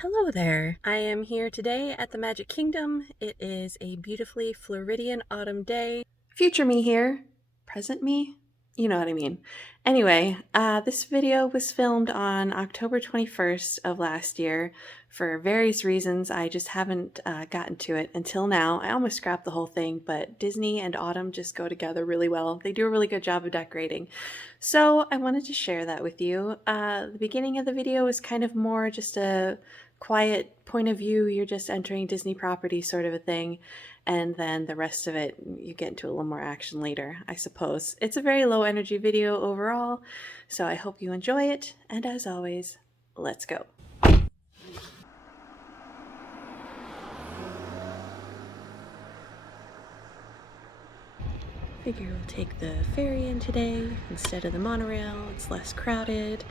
Hello there. I am here today at the Magic Kingdom. It is a beautifully Floridian autumn day. Future me here. Present me? You know what I mean. Anyway, this video was filmed on October 21st of last year. For various reasons, I just haven't gotten to it until now. I almost scrapped the whole thing, but Disney and autumn just go together really well. They do a really good job of decorating. So I wanted to share that with you. The beginning of the video is kind of more just a quiet point of view. You're just entering Disney property sort of a thing. And then the rest of it, you get into a little more action later, I suppose. It's a very low energy video overall, so I hope you enjoy it. And as always, let's go. Figure we'll take the ferry in today instead of the monorail. It's less crowded.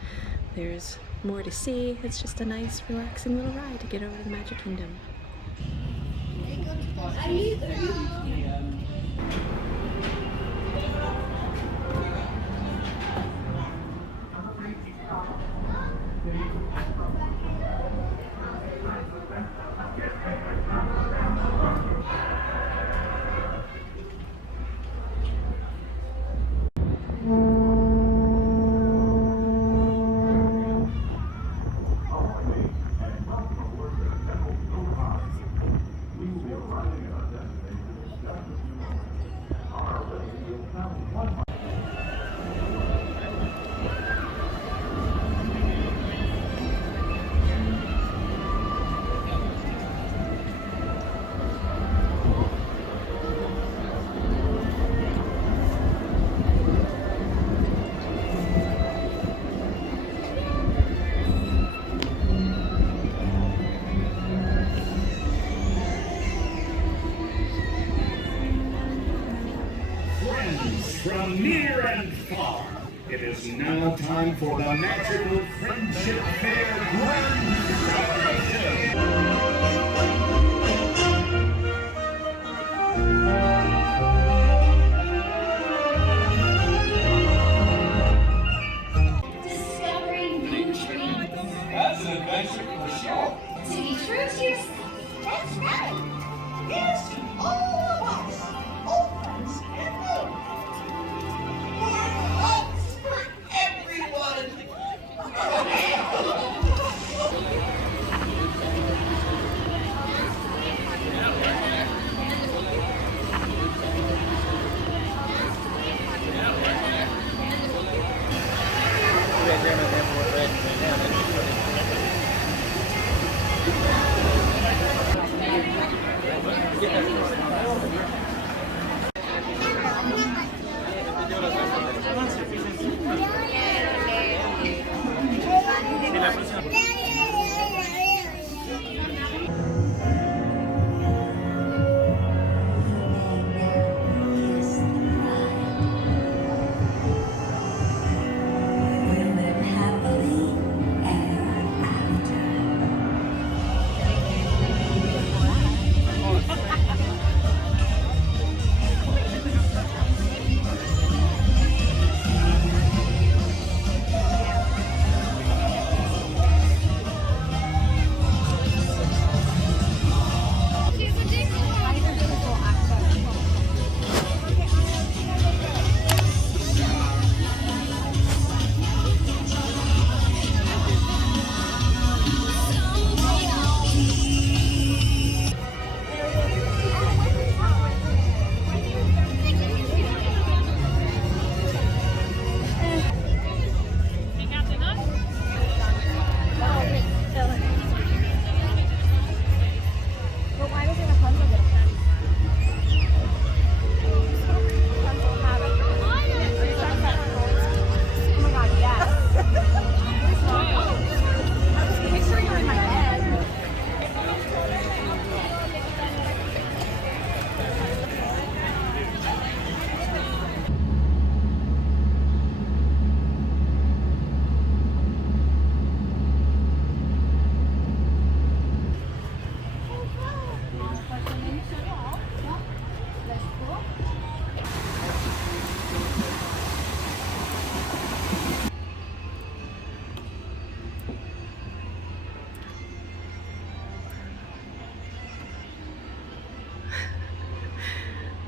There's more to see. It's just a nice, relaxing little ride to get over to the Magic Kingdom. From near and far, it is now time for the magical Friendship Fair Grand Celebration. Discovering new dreams. That's an adventure for sure. To be true to yourself. That's right. Here's to all of us, old friends and new. Hugs for everyone.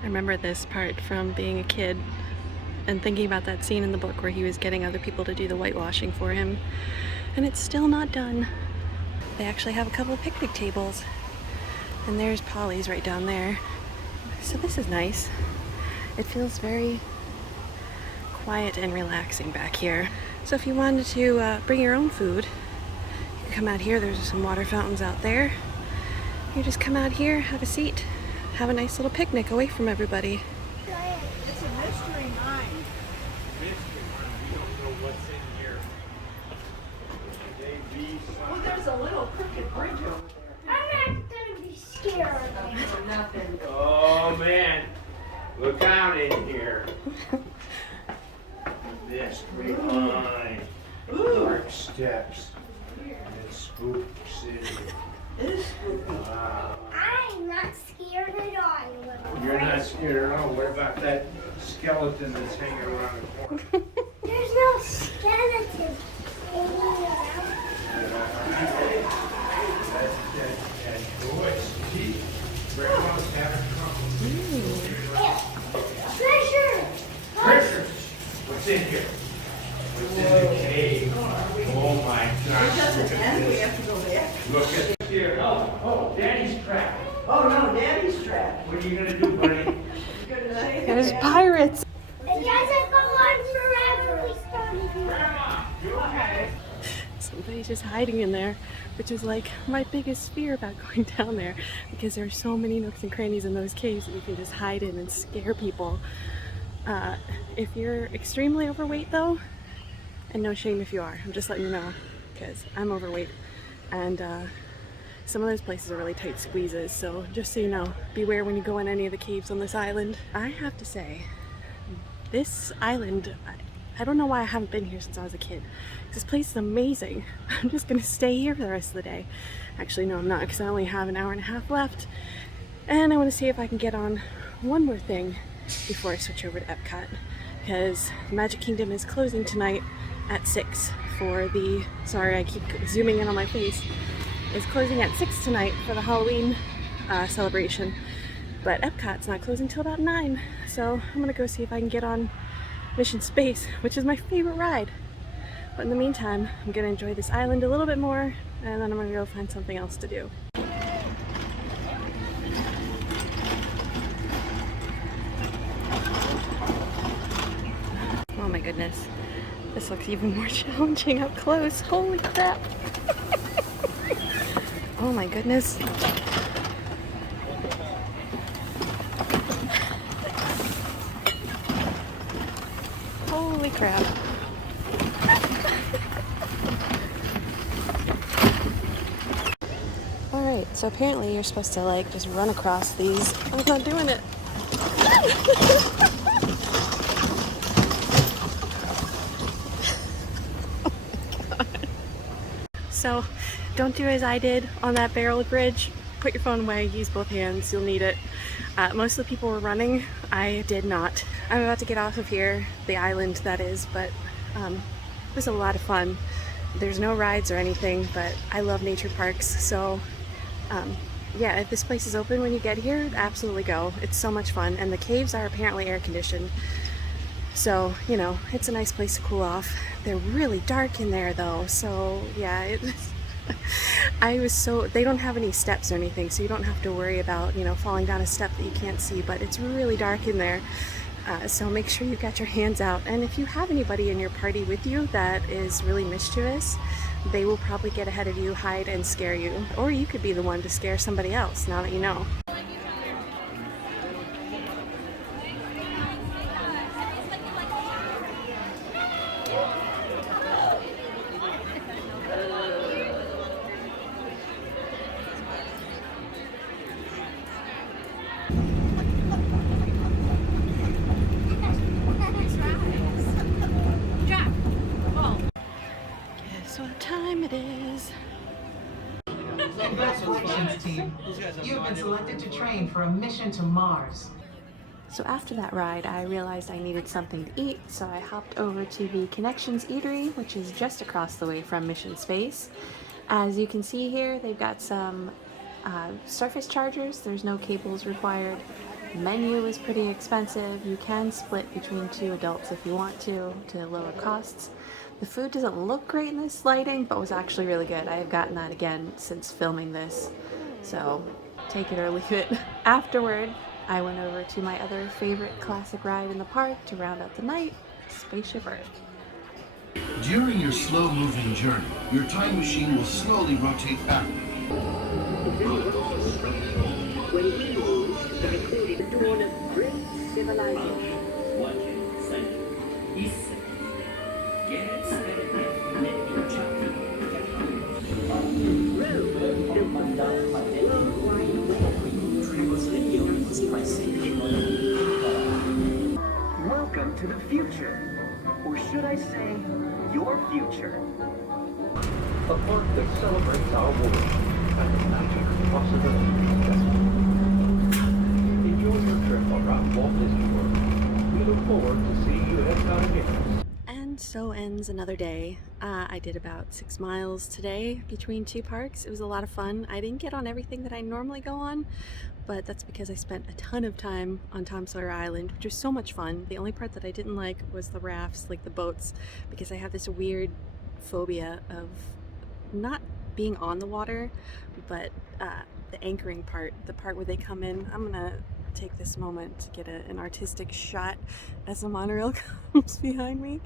I remember this part from being a kid and thinking about that scene in the book where he was getting other people to do the whitewashing for him. And it's still not done. They actually have a couple of picnic tables. And there's Polly's right down there. So this is nice. It feels very quiet and relaxing back here. So if you wanted to bring your own food, you can come out here. There's some water fountains out there. You just come out here, have a seat, have a nice little picnic away from everybody. It's a mystery mine. We don't know what's in here. Well, there's a little crooked bridge over there. I'm not gonna be scared of nothing. Oh man, look out in here. This great line, dark steps, and it's spook city. It is spooky. Wow. I'm not scared at all, you little You're not friend. scared at all. What about that skeleton that's hanging around the corner? There's no skeleton hanging around. That voice, gee, grandma's having trouble. Treasure! Treasures! What's in here? What's in the cave? Oh my gosh. It doesn't look at end, we this. have to go back. Look at here. Oh, Daddy's trap. Oh no, Daddy's trapped. What are you gonna do, buddy? You're gonna say There's that. pirates! It doesn't go on forever. Grandma, you okay? Somebody's just hiding in there, which is like my biggest fear about going down there, because there are so many nooks and crannies in those caves that you can just hide in and scare people. If you're extremely overweight though, and no shame if you are, I'm just letting you know, because I'm overweight, and some of those places are really tight squeezes, so just so you know, beware when you go in any of the caves on this island. I have to say, this island, I don't know why I haven't been here since I was a kid. This place is amazing. I'm just gonna stay here for the rest of the day. Actually, no, I'm not, because I only have an hour and a half left. And I want to see if I can get on one more thing before I switch over to Epcot, because Magic Kingdom is closing tonight at 6 for the, sorry I keep zooming in on my face, is closing at 6 tonight for the Halloween celebration. But Epcot's not closing till about 9, so I'm gonna go see if I can get on Mission Space, which is my favorite ride. But in the meantime, I'm gonna enjoy this island a little bit more, and then I'm gonna go find something else to do. Oh my goodness, this looks even more challenging up close. Holy crap! Oh my goodness. Holy crap. Alright, so apparently you're supposed to like just run across these. I'm not doing it. So don't do as I did on that barrel bridge. Put your phone away, use both hands, you'll need it. Most of the people were running. I did not. I'm about to get off of here, the island that is, but it was a lot of fun. There's no rides or anything, but I love nature parks, so yeah, if this place is open when you get here, absolutely go. It's so much fun, and the caves are apparently air conditioned, so you know, it's a nice place to cool off. They're really dark in there though, so yeah, they don't have any steps or anything, so you don't have to worry about, you know, falling down a step that you can't see, but it's really dark in there. So make sure you've got your hands out, and if you have anybody in your party with you that is really mischievous, they will probably get ahead of you, hide, and scare you. Or you could be the one to scare somebody else, now that you know. Guess what time it is? Congratulations, team. You have been selected to train for a mission to Mars. So after that ride, I realized I needed something to eat, so I hopped over to the Connections Eatery, which is just across the way from Mission Space. As you can see here, they've got some Surface chargers. There's no cables required. Menu is pretty expensive. You can split between 2 adults if you want to lower costs. The food doesn't look great in this lighting, but was actually really good. I have gotten that again since filming this, so take it or leave it. Afterward, I went over to my other favorite classic ride in the park to round out the night, Spaceship Earth. During your slow-moving journey, your time machine will slowly rotate backward. When we moved, the recorded dawn of great civilization. Welcome to the future, or should I say, your future. A park that celebrates our world and the magic of possibilities. Enjoy your trip around Walt Disney World. We look forward to seeing you at Epcot again. And so ends another day. I did about 6 miles today between 2 parks. It was a lot of fun. I didn't get on everything that I normally go on, but that's because I spent a ton of time on Tom Sawyer Island, which was so much fun. The only part that I didn't like was the rafts, like the boats, because I have this weird phobia of not being on the water, but the anchoring part, the part where they come in. I'm gonna take this moment to get an artistic shot as the monorail comes behind me.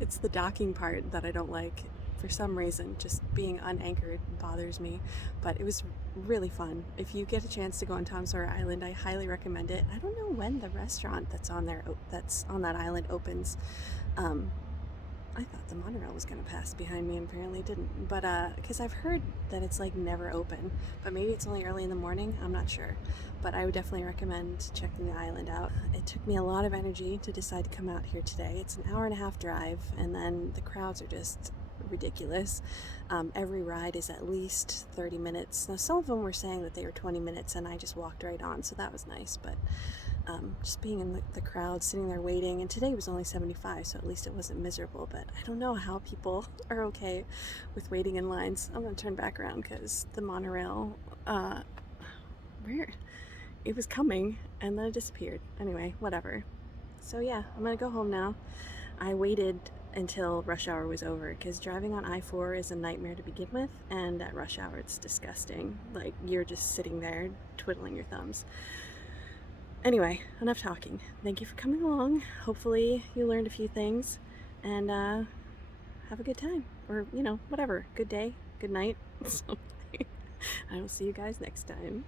It's the docking part that I don't like for some reason. Just being unanchored bothers me, but it was really fun. If you get a chance to go on Tom Sawyer Island, I highly recommend it. I don't know when the restaurant that's on that island opens. I thought the monorail was going to pass behind me and apparently it didn't, but because I've heard that it's like never open, but maybe it's only early in the morning, I'm not sure, but I would definitely recommend checking the island out. It took me a lot of energy to decide to come out here today. It's an hour-and-a-half drive, and then the crowds are just ridiculous. Every ride is at least 30 minutes. Now some of them were saying that they were 20 minutes and I just walked right on, so that was nice, but just being in the crowd, sitting there waiting, and today was only 75, so at least it wasn't miserable, but I don't know how people are okay with waiting in lines. I'm gonna turn back around because the monorail, it was coming and then it disappeared. Anyway, whatever. So yeah, I'm gonna go home now. I waited until rush hour was over because driving on I-4 is a nightmare to begin with, and at rush hour it's disgusting. Like, you're just sitting there twiddling your thumbs. Anyway, enough talking. Thank you for coming along. Hopefully you learned a few things, and have a good time, or whatever. Good day, good night, something. I will see you guys next time.